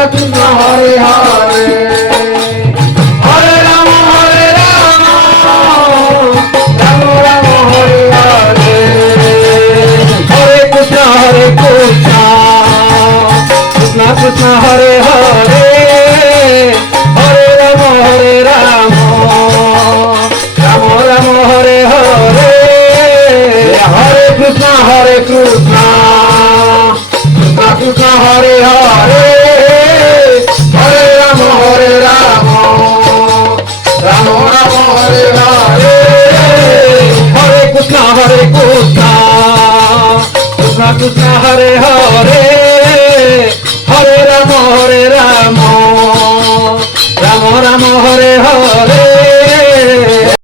Krishna Hare Hare Hare Ram Ram Ram Hare Hare Hare Krishna Krishna Krishna Hare Hare Hare Ram Ram Ram Hare Hare Hare Krishna Krishna Krishna Hare Hare Hare Ram Ram Ram Hare Hare Hare Krishna Krishna Krishna Hare Hare Hare Ram Ram Ram Hare Hare